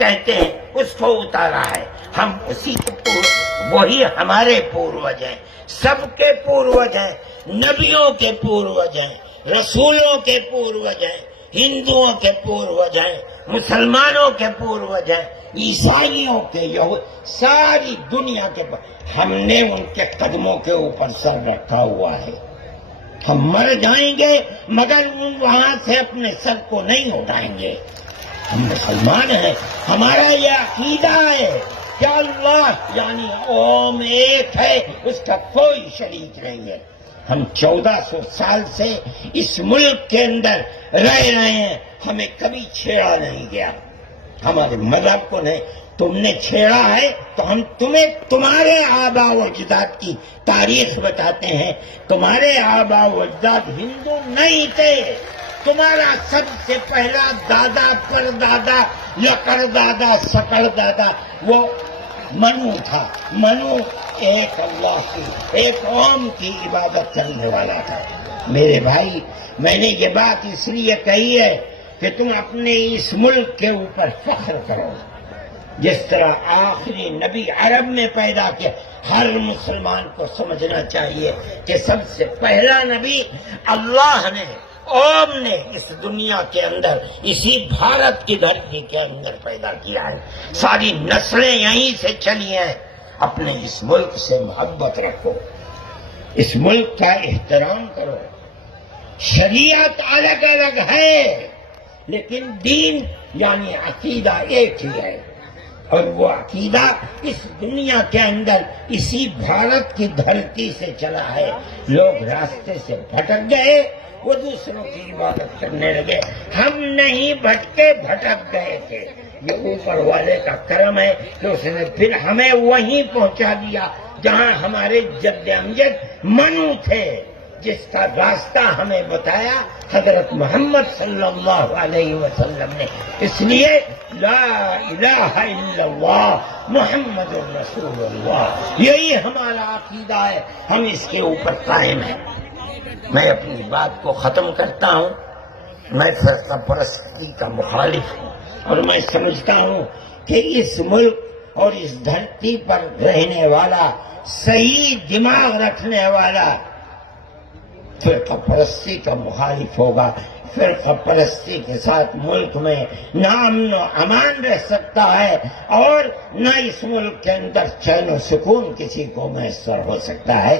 کہتے ہیں اس کو اتارا ہے. ہم اسی کے وہی ہمارے پوروج ہیں، سب کے پوروج ہیں، نبیوں کے پوروج ہیں، رسولوں کے پوروج ہیں، ہندوؤں کے پوروج ہیں، مسلمانوں کے پوروج ہیں، عیسائیوں کے، ساری دنیا کے ہم نے ان کے قدموں کے اوپر سر رکھا ہوا ہے. ہم مر جائیں گے مگر وہاں سے اپنے سر کو نہیں اٹھائیں گے. ہم مسلمان ہیں، ہمارا یہ عقیدہ ہے کہ اللہ یعنی اوم ایک ہے، اس کا کوئی شریک نہیں ہے. ہم 1400 سال سے اس ملک کے اندر رہ رہے ہیں، ہمیں کبھی چھیڑا نہیں گیا. ہمارے مذہب کو نہیں، تم نے چھیڑا ہے تو ہم تمہیں تمہارے آباء و اجداد کی تاریخ بتاتے ہیں. تمہارے آباء و اجداد ہندو نہیں تھے. تمہارا سب سے پہلا دادا پر دادا لکڑ دادا سکڑ دادا وہ منو تھا. منو ایک اللہ کی، ایک قوم کی عبادت کرنے والا تھا. میرے بھائی، میں نے یہ بات اس لیے کہی ہے کہ تم اپنے اس ملک کے اوپر فخر کرو. جس طرح آخری نبی عرب میں پیدا کیا، ہر مسلمان کو سمجھنا چاہیے کہ سب سے پہلا نبی اللہ نے، اوم نے اس دنیا کے اندر، اسی بھارت کی دھرتی کے اندر پیدا کیا ہے. ساری نسلیں یہیں سے چلی ہیں. اپنے اس ملک سے محبت رکھو، اس ملک کا احترام کرو. شریعت الگ الگ ہے لیکن دین یعنی عقیدہ ایک ہی ہے، اور وہ عقیدہ اس دنیا کے اندر اسی بھارت کی دھرتی سے چلا ہے. لوگ راستے سے بھٹک گئے، وہ دوسروں کی عبادت کرنے لگے. ہم نہیں بھٹکے، بھٹک گئے تھے. یہ اوپر والے کا کرم ہے کہ اس نے پھر ہمیں وہیں پہنچا دیا جہاں ہمارے جد امجد منو تھے، جس کا راستہ ہمیں بتایا حضرت محمد صلی اللہ علیہ وسلم نے. اس لیے لا الہ الا اللہ محمد الرسول اللہ، یہی ہمارا عقیدہ ہے. ہم اس کے اوپر قائم ہیں. میں اپنی بات کو ختم کرتا ہوں. میں فرقہ پرستی کا مخالف ہوں، اور میں سمجھتا ہوں کہ اس ملک اور اس دھرتی پر رہنے والا، صحیح دماغ رکھنے والا فرقہ پرستی کا مخالف ہوگا. فرقہ پرستی کے ساتھ ملک میں نہ امن و امان رہ سکتا ہے، اور نہ اس ملک کے اندر چین و سکون کسی کو میسر ہو سکتا ہے.